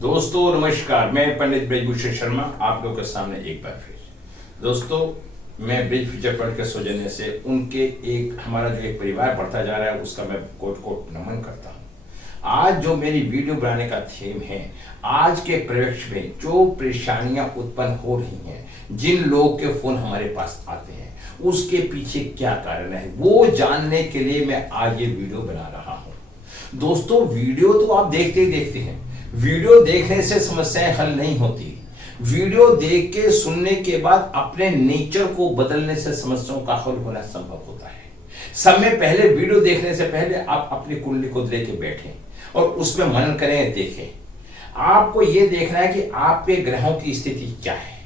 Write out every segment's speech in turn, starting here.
दोस्तों नमस्कार, मैं पंडित ब्रजभूषण शर्मा आप लोगों के सामने एक बार फिर। दोस्तों मैं ब्रिज फ्यूचर फंड के सौजन्य से उनके हमारा जो एक परिवार बढ़ता जा रहा है उसका मैं कोट कोट नमन करता हूँ। आज जो मेरी वीडियो बनाने का थीम है, आज के परिवेश में जो परेशानियां उत्पन्न हो रही हैं, जिन लोग के फोन हमारे पास आते हैं, उसके पीछे क्या कारण है वो जानने के लिए मैं आज ये वीडियो बना रहा हूँ। दोस्तों वीडियो तो आप देखते ही देखते हैं, वीडियो देखने से समस्याएं हल नहीं होती। वीडियो देख के सुनने के बाद अपने नेचर को बदलने से समस्याओं का हल होना संभव होता है। समय पहले वीडियो देखने से पहले आप अपनी कुंडली को लेके बैठें और उसमें मनन करें, देखें। आपको यह देखना है कि आपके ग्रहों की स्थिति क्या है।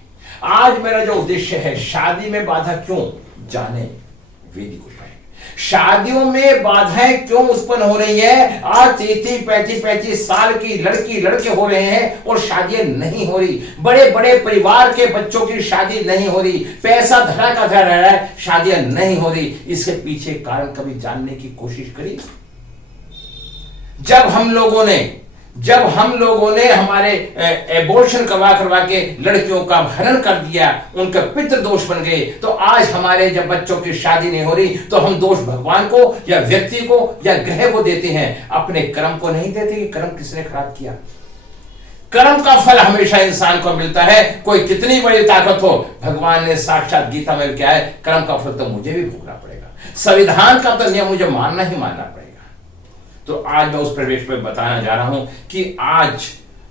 आज मेरा जो उद्देश्य है, शादी में बाधा क्यों, जाने वैदिक उपाय। शादियों में बाधाएं क्यों उत्पन्न हो रही है। आज 33-35 साल की लड़की लड़के हो रहे हैं और शादियां नहीं हो रही। बड़े बड़े परिवार के बच्चों की शादी नहीं हो रही, पैसा धरा का धरा रहा है, शादियां नहीं हो रही। इसके पीछे कारण कभी जानने की कोशिश करी। जब हम लोगों ने हमारे एबॉर्शन करवा के लड़कियों का हरण कर दिया, उनका पितृ दोष बन गए, तो आज हमारे जब बच्चों की शादी नहीं हो रही तो हम दोष भगवान को या व्यक्ति को या ग्रह को देते हैं, अपने कर्म को नहीं देते कि कर्म किसने खराब किया। कर्म का फल हमेशा इंसान को मिलता है, कोई कितनी बड़ी ताकत हो। भगवान ने साक्षात गीता में क्या है, कर्म का फल तो मुझे भी भोगना पड़ेगा। संविधान का तो नियम मुझे मानना ही मानना पड़ेगा। तो आज मैं उस प्रवेश पे बताना जा रहा हूं कि आज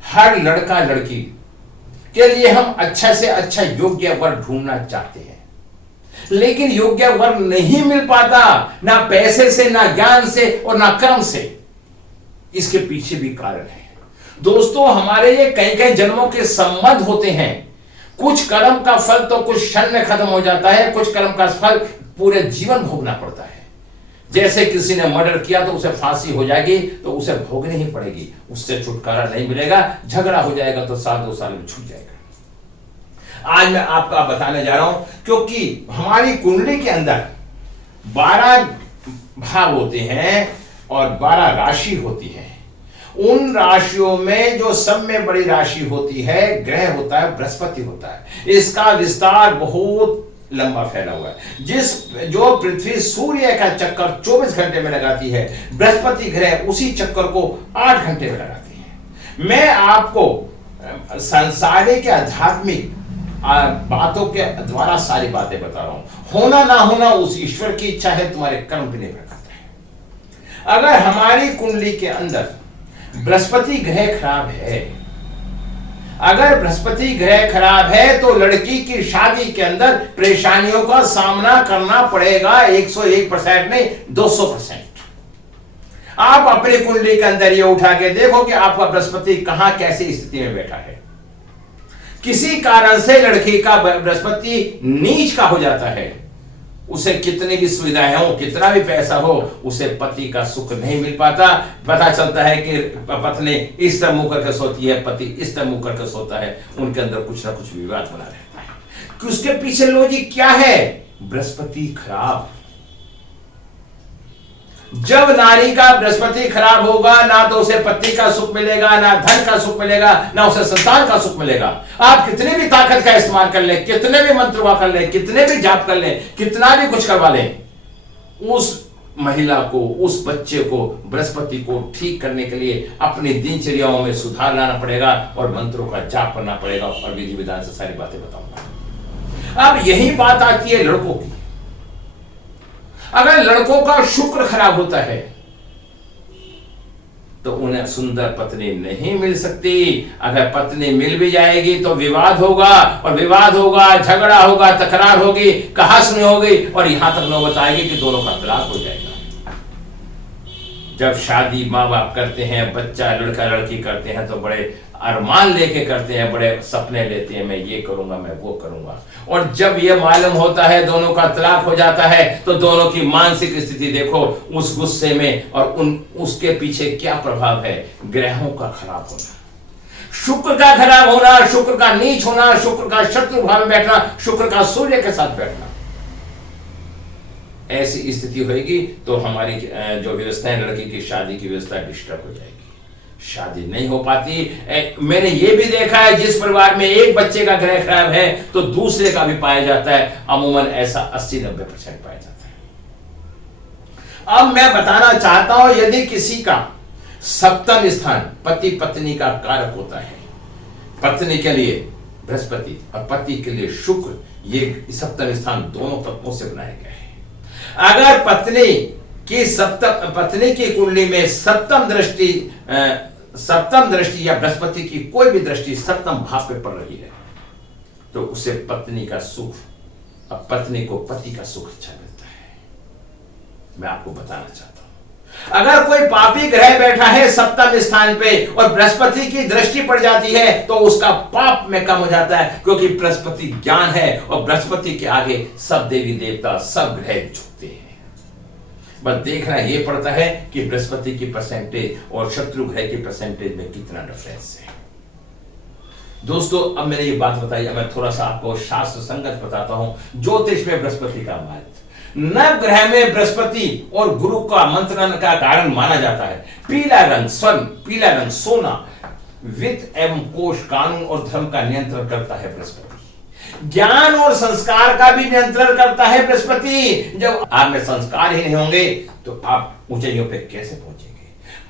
हर लड़का लड़की के लिए हम अच्छा से अच्छा योग्य वर ढूंढना चाहते हैं, लेकिन योग्य वर नहीं मिल पाता, ना पैसे से, ना ज्ञान से और ना कर्म से। इसके पीछे भी कारण है। दोस्तों हमारे ये कई जन्मों के संबंध होते हैं। कुछ कर्म का फल तो कुछ क्षण में खत्म हो जाता है, कुछ कर्म का फल पूरे जीवन भोगना पड़ता है। जैसे किसी ने मर्डर किया तो उसे फांसी हो जाएगी तो उसे भोगनी ही पड़ेगी, उससे छुटकारा नहीं मिलेगा। झगड़ा हो जाएगा तो 2 साल में छूट जाएगा। आज मैं आपको बताने जा रहा हूं, क्योंकि हमारी कुंडली के अंदर 12 भाव होते हैं और 12 राशि होती है। उन राशियों में जो सब में बड़ी राशि होती है, ग्रह होता है, बृहस्पति होता है। इसका विस्तार बहुत लंबा फैला हुआ है। जो पृथ्वी सूर्य का चक्कर 24 घंटे में लगाती है, बृहस्पति ग्रह उसी चक्कर को 8 घंटे में लगाती है। मैं आपको सांसारिक आध्यात्मिक बातों के द्वारा सारी बातें बता रहा हूं। होना ना होना उस ईश्वर की इच्छा है, तुम्हारे कर्म पर निर्भर करता है। अगर हमारी कुंडली के अंदर बृहस्पति ग्रह खराब है, अगर बृहस्पति ग्रह खराब है तो लड़की की शादी के अंदर परेशानियों का सामना करना पड़ेगा। 101% नहीं, 200%। आप अपनी कुंडली के अंदर ये उठा के देखो कि आपका बृहस्पति कहां कैसी स्थिति में बैठा है। किसी कारण से लड़की का बृहस्पति नीच का हो जाता है, उसे कितनी भी सुविधाएं हो, कितना भी पैसा हो, उसे पति का सुख नहीं मिल पाता। पता चलता है कि पत्नी इस तरह मुंह करके सोती है, पति इस तरह मुंह करके सोता है, उनके अंदर कुछ ना कुछ विवाद बना रहता है। कि उसके पीछे लॉजिक क्या है, बृहस्पति खराब। जब नारी का बृहस्पति खराब होगा, ना तो उसे पति का सुख मिलेगा, ना धन का सुख मिलेगा, ना उसे संतान का सुख मिलेगा। आप कितने भी ताकत का इस्तेमाल कर ले, कितने भी मंत्र कर ले, कितने भी जाप कर ले, कितना भी कुछ करवा ले, उस महिला को, उस बच्चे को, बृहस्पति को ठीक करने के लिए अपनी दिनचर्याओं में सुधार लाना पड़ेगा और मंत्रों का जाप करना पड़ेगा और विधि विधान से सारी बातें बताऊंगा। अब यही बात आती है लड़कों की। अगर लड़कों का शुक्र खराब होता है तो उन्हें सुंदर पत्नी नहीं मिल सकती। अगर पत्नी मिल भी जाएगी तो विवाद होगा, और विवाद होगा, झगड़ा होगा, तकरार होगी, कहासुनी होगी, और यहां तक नौबत आएगी कि दोनों का तलाक हो जाएगा। जब शादी माँ बाप करते हैं, बच्चा लड़का लड़की करते हैं तो बड़े अरमान लेके करते हैं, बड़े सपने लेते हैं, मैं ये करूंगा, मैं वो करूंगा। और जब ये मालूम होता है दोनों का तलाक हो जाता है तो दोनों की मानसिक स्थिति देखो, उस गुस्से में, और उसके पीछे क्या प्रभाव है, ग्रहों का खराब होना, शुक्र का खराब होना, शुक्र का नीच होना, शुक्र का शत्रु भाव में बैठना, शुक्र का सूर्य के साथ बैठना। ऐसी स्थिति होगी तो हमारी जो व्यवस्था है, लड़की की शादी की व्यवस्था डिस्टर्ब हो जाएगी। शादी नहीं हो पाती। मैंने ये भी देखा है जिस परिवार में एक बच्चे का ग्रह खराब है तो दूसरे का भी पाया जाता है। अमूमन ऐसा 80-90% पाया जाता है। अब मैं बताना चाहता हूं, यदि किसी का सप्तम स्थान पति पत्नी का कारक होता है, पत्नी के लिए बृहस्पति और पति के लिए शुक्र, ये सप्तम स्थान दोनों तत्वों से बनाए गए हैं। अगर पत्नी की कुंडली में सप्तम दृष्टि या बृहस्पति की कोई भी दृष्टि सप्तम भाव पे पड़ रही है तो उसे पत्नी का सुख और पत्नी को पति का सुख अच्छा मिलता है। मैं आपको बताना चाहता हूं, अगर कोई पापी ग्रह बैठा है सप्तम स्थान पे और बृहस्पति की दृष्टि पड़ जाती है तो उसका पाप में कम हो जाता है, क्योंकि बृहस्पति ज्ञान है और बृहस्पति के आगे सब देवी देवता सब ग्रह झुकते हैं। बस देखना यह पड़ता है कि बृहस्पति की परसेंटेज और शत्रु ग्रह की परसेंटेज में कितना डिफरेंस है। दोस्तों, अब मैंने ये बात बताई, अब मैं थोड़ा सा आपको शास्त्र संगत बताता हूं। ज्योतिष में बृहस्पति का महत्व, नव ग्रह में बृहस्पति और गुरु का मंत्रण का कारण माना जाता है। पीला रंग स्वर्ण, पीला रंग सोना, वित्त एवं कोष, कानून और धर्म का नियंत्रण करता है बृहस्पति। ज्ञान और संस्कार का भी नियंत्रण करता है बृहस्पति। जब आप में संस्कार ही नहीं होंगे तो आप ऊंचाइयों पे कैसे पहुंचेंगे।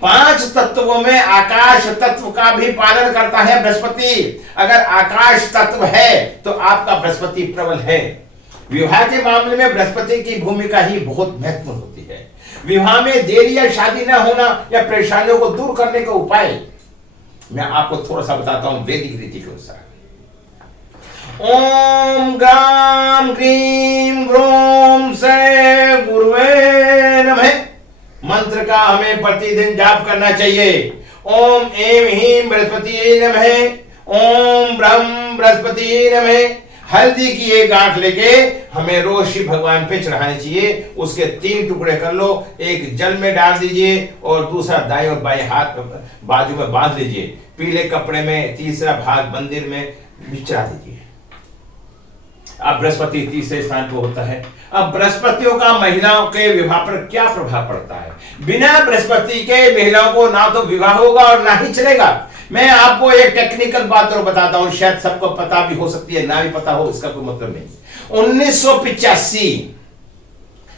5 तत्वों में आकाश तत्व का भी पालन करता है बृहस्पति। अगर आकाश तत्व है तो आपका बृहस्पति प्रबल है। विवाह के मामले में बृहस्पति की भूमिका ही बहुत महत्वपूर्ण होती है। विवाह में देरी या शादी न होना या परेशानियों को दूर करने का उपाय मैं आपको थोड़ा सा बताता हूं वैदिक रीति के अनुसार। ओम ग्राम ग्रीम ग्रोम से गुरुवे नमः मंत्र का हमें प्रतिदिन जाप करना चाहिए। ओम एम हीम बृहस्पति नमः, ओम ब्रह्म बृहस्पति नमः। हल्दी की एक गांठ लेके हमें रोज शिव भगवान पे चढ़ानी चाहिए। उसके 3 टुकड़े कर लो, एक जल में डाल दीजिए और दूसरा दाएं और बाएं हाथ बाजू में बांध लीजिए। पीले कपड़े में तीसरा भाग मंदिर में बिछा दीजिए। अब बृहस्पति तीसरे स्थान पर होता है। अब बृहस्पतियों का महिलाओं के विवाह पर क्या प्रभाव पड़ता है। बिना बृहस्पति के महिलाओं को ना तो विवाह होगा और ना ही चलेगा। मैं आपको एक टेक्निकल बात और बताता हूं, शायद सबको पता भी हो सकती है, ना भी पता हो इसका कोई मतलब नहीं। 1985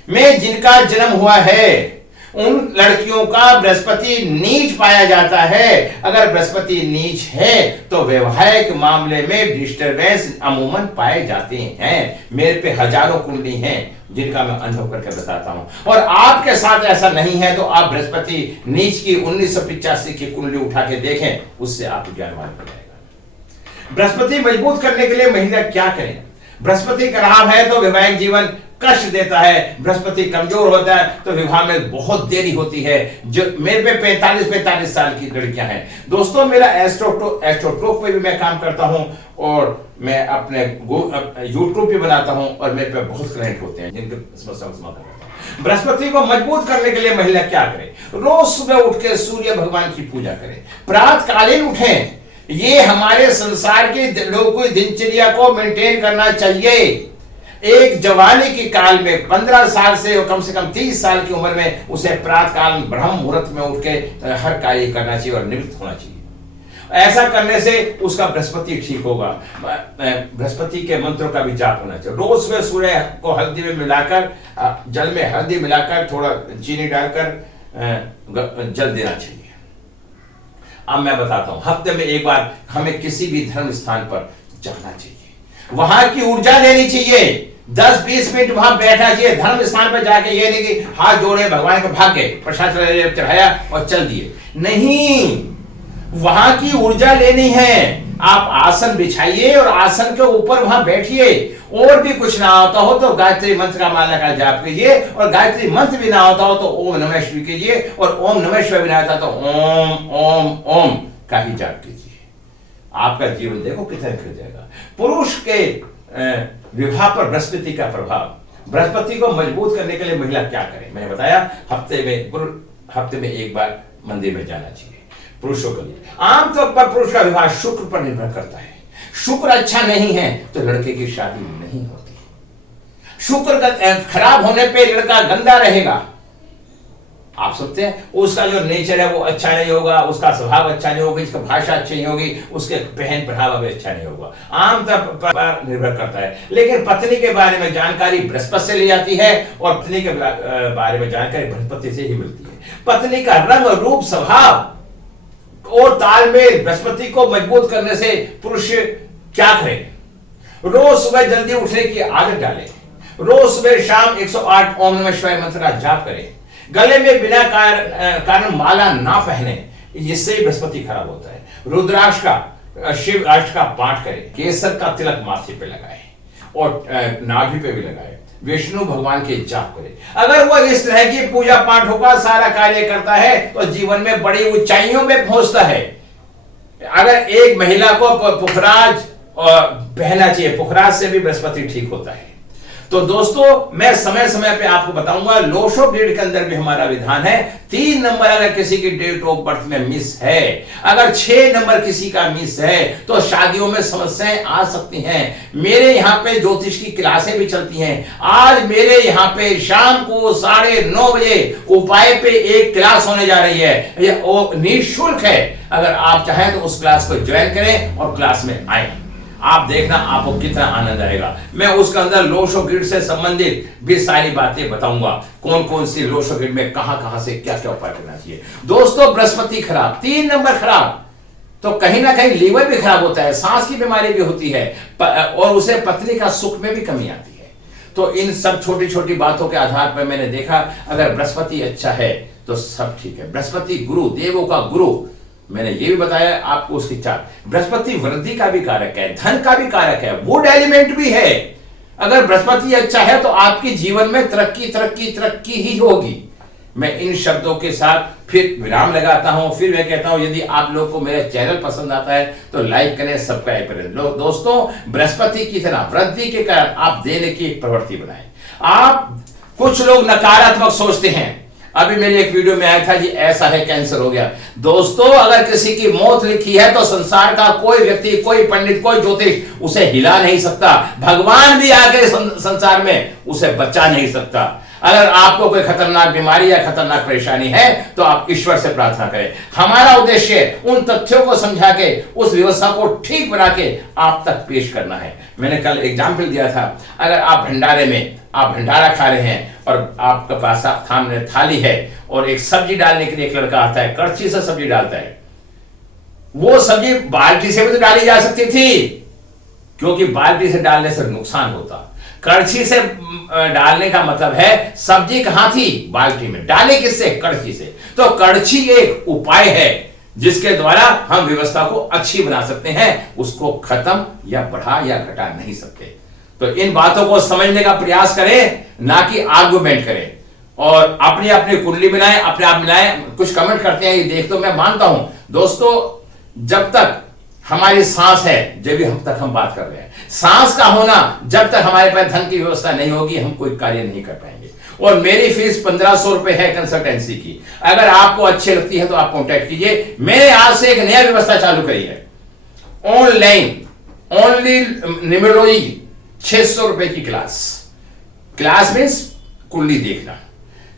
में जिनका जन्म हुआ है उन लड़कियों का बृहस्पति नीच पाया जाता है। अगर बृहस्पति नीच है तो वैवाहिक मामले में डिस्टरबेंस अमूमन पाए जाते हैं। मेरे पे हजारों कुंडली हैं जिनका मैं अनुभव करके बताता हूं, और आपके साथ ऐसा नहीं है तो आप बृहस्पति नीच की 1985 की कुंडली उठा के देखें, उससे आप ज्ञानवान हो जाएगा। बृहस्पति मजबूत करने के लिए महिला क्या करें। बृहस्पति खराब है तो वैवाहिक जीवन कष्ट देता है। बृहस्पति कमजोर होता है तो विवाह में बहुत देरी होती है। जो मेरे पे 45 साल की लड़कियां हैं। दोस्तों, मेरा एस्ट्रोट्रोप पे भी मैं काम करता हूं और मैं अपने यूट्यूब पे बनाता हूं और मेरे पे बहुत क्लाइंट होते हैं जिनके समस्या का समाधान करता हूं। बृहस्पति को मजबूत करने के लिए महिला क्या करे। रोज सुबह उठ के सूर्य भगवान की पूजा करें, प्रातःकालीन उठें। ये हमारे संसार के लोगों की दिनचर्या को मेंटेन करना चाहिए। एक जवानी के काल में 15 साल से कम 30 साल की उम्र में उसे प्रातःकाल ब्रह्म मुहूर्त में उठ के हर कार्य करना चाहिए और निवृत्त होना चाहिए। ऐसा करने से उसका बृहस्पति ठीक होगा। बृहस्पति के मंत्रों का भी जाप होना चाहिए। रोज सुबह सूर्य को हल्दी में मिलाकर, जल में हल्दी मिलाकर थोड़ा चीनी डालकर जल देना चाहिए। अब मैं बताता हूं, हफ्ते में एक बार हमें किसी भी धर्म स्थान पर जाना चाहिए, वहां की ऊर्जा लेनी चाहिए। 10-20 मिनट वहां बैठना चाहिए धर्म स्थान पर जाके। ये नहीं कि हाथ जोड़े भगवान के भाग गए, प्रसाद चढ़ाया और चल दिए, नहीं। वहां की ऊर्जा लेनी है। आप आसन बिछाइए और आसन के ऊपर वहां बैठिए। और भी कुछ ना आता हो तो गायत्री मंत्र का माला का जाप कीजिए, और गायत्री मंत्र भी ना आता हो तो ओम नमः शिवाय कीजिए, और ओम नमः शिवाय भी ना आता तो ओम ओम ओम का ही जाप कीजिए। आपका जीवन देखो कितना निखर जाएगा। पुरुष के विवाह पर बृहस्पति का प्रभाव। बृहस्पति को मजबूत करने के लिए महिला क्या करे। मैंने बताया हफ्ते में एक बार मंदिर में जाना चाहिए पुरुषों के लिए। आमतौर पर पुरुष का विवाह शुक्र पर निर्भर करता है। शुक्र अच्छा नहीं है तो लड़के की शादी नहीं होती। शुक्र खराब होने पे लड़का गंदा रहेगा। आप सोचते हैं उसका जो नेचर है वो अच्छा नहीं होगा, उसका स्वभाव अच्छा नहीं होगा, इसका भाषा अच्छी नहीं होगी, उसके पहन पहनावा भी अच्छा नहीं होगा, आमतौर पर निर्भर करता है। लेकिन पत्नी के बारे में जानकारी बृहस्पति से ली जाती है और पत्नी के बारे में जानकारी बृहस्पति से ही मिलती है। पत्नी का रंग, रूप, स्वभाव और तालमेल बृहस्पति को मजबूत करने से पुरुष क्या करे? रोज सुबह जल्दी उठने की आदत डालें। रोज सुबह शाम 108 ओम नमः शिवाय मंत्र का जाप करें। गले में बिना कारण माला ना पहने, इससे बृहस्पति खराब होता है। रुद्राक्ष का, शिव अष्ट का पाठ करें। केसर का तिलक माथे पे लगाए और नाभि पे भी लगाए। विष्णु भगवान के जाप करें। अगर वो इस तरह की पूजा पाठ होगा, सारा कार्य करता है तो जीवन में बड़ी ऊंचाइयों में पहुंचता है। अगर एक महिला को पुखराज पहनना चाहिए, पुखराज से भी बृहस्पति ठीक होता है। तो दोस्तों मैं समय समय पे आपको बताऊंगा। लोशो डेट के अंदर भी हमारा विधान है 3 नंबर अगर किसी की डेट ऑफ बर्थ में मिस है, अगर 6 नंबर किसी का मिस है तो शादियों में समस्याएं आ सकती हैं। मेरे यहाँ पे ज्योतिष की क्लासें भी चलती हैं। आज मेरे यहाँ पे शाम को 9:30 बजे उपाय पे एक क्लास होने जा रही है, वो निःशुल्क है। अगर आप चाहें तो उस क्लास को ज्वाइन करें और क्लास में आए। आप देखना आपको कितना आनंद आएगा। मैं उसके अंदर लोशो ग्रिड से संबंधित भी सारी बातें बताऊंगा, कौन कौन सी लोशो ग्रिड में कहां से क्या क्या उपाय करना चाहिए। दोस्तों बृहस्पति खराब, 3 नंबर खराब तो कहीं ना कहीं लीवर भी खराब होता है, सांस की बीमारी भी होती है और उसे पत्नी का सुख में भी कमी आती है। तो इन सब छोटी छोटी बातों के आधार पर मैंने देखा अगर बृहस्पति अच्छा है तो सब ठीक है। बृहस्पति गुरु, देवों का गुरु, मैंने ये भी बताया आपको उसकी चार। बृहस्पति वृद्धि का भी कारक है, धन का भी कारक है, वुड एलिमेंट भी है। अगर बृहस्पति अच्छा है तो आपके जीवन में तरक्की तरक्की तरक्की ही होगी। मैं इन शब्दों के साथ फिर विराम लगाता हूं। फिर मैं कहता हूं यदि आप लोग को मेरा चैनल पसंद आता है तो लाइक करें, सब्सक्राइब करें। दोस्तों बृहस्पति की तरह वृद्धि के कारण आप देने की एक प्रवृत्ति बनाएं। आप कुछ लोग नकारात्मक सोचते हैं। अभी मेरी एक वीडियो में आया था जी ऐसा है, कैंसर हो गया। दोस्तों अगर किसी की मौत लिखी है तो संसार का कोई व्यक्ति, कोई पंडित, कोई ज्योतिष उसे हिला नहीं सकता। भगवान भी आके संसार में उसे बचा नहीं सकता। अगर आपको कोई खतरनाक बीमारी या खतरनाक परेशानी है तो आप ईश्वर से प्रार्थना करें। हमारा उद्देश्य उन तथ्यों को समझा के उस व्यवस्था को ठीक बना के आप तक पेश करना है। मैंने कल एग्जाम्पल दिया था, अगर आप भंडारे में आप भंडारा खा रहे हैं और आपके पास सामने थाली है और एक सब्जी डालने के लिए एक लड़का आता है, कड़छी से सब्जी डालता है। वो सब्जी बाल्टी से भी तो डाली जा सकती थी, क्योंकि बाल्टी से डालने से नुकसान होता। कड़छी से डालने का मतलब है सब्जी कहां थी? बाल्टी में। डाले किससे? कड़छी से। तो कड़छी एक उपाय है जिसके द्वारा हम व्यवस्था को अच्छी बना सकते हैं, उसको खत्म या बढ़ा या घटा नहीं सकते। तो इन बातों को समझने का प्रयास करें, ना कि आर्गुमेंट करें। और अपनी अपनी कुंडली बनाएं, अपने आप मिलाएं। कुछ कमेंट करते हैं ये देख तो मैं मानता हूं। दोस्तों जब तक हमारी सांस है जब भी हम तक हम बात कर रहे हैं, सांस का होना जब तक हमारे पास धन की व्यवस्था नहीं होगी हम कोई कार्य नहीं कर पाएंगे। और मेरी फीस 1500 रुपए है कंसल्टेंसी की। अगर आपको अच्छी लगती है तो आप कॉन्टैक्ट कीजिए। मैंने आज से एक नया व्यवस्था चालू करी है, ऑनलाइन ओनली न्यूमरोलॉजी 600 रुपए की क्लास मीन्स कुंडली देखना।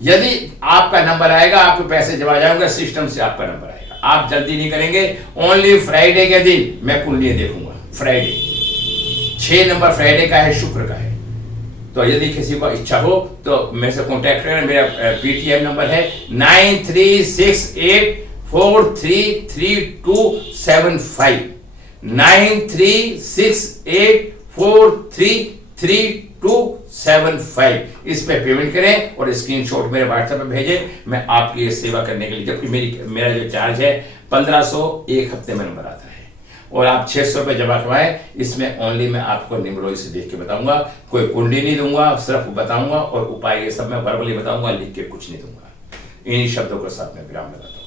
यदि आपका नंबर आएगा आपके पैसे जमा जाएंगे, सिस्टम से आपका नंबर आएगा। आप जल्दी नहीं करेंगे। ओनली फ्राइडे के दिन मैं कुंडली देखूंगा। फ्राइडे 6 नंबर फ्राइडे का है, शुक्र का है। तो यदि किसी को इच्छा हो तो मेरे से कॉन्टैक्ट करें। मेरा पेटीएम नंबर है 9368433275 9368433275। इस पे पेमेंट करें और स्क्रीनशॉट मेरे व्हाट्सएप पे भेजें। मैं आपकी सेवा करने के लिए, जबकि मेरा जो चार्ज है 1500 एक हफ्ते में नंबर आता है और आप 600 रुपये जमा करवाएं। इसमें ओनली मैं आपको न्यूमरोलॉजी से देख के बताऊंगा, कोई कुंडली नहीं दूंगा, सिर्फ बताऊंगा और उपाय ये सब मैं वर्बली बताऊंगा, लिख के कुछ नहीं दूंगा। इन्हीं शब्दों के साथ मैं विराम लगाता हूं।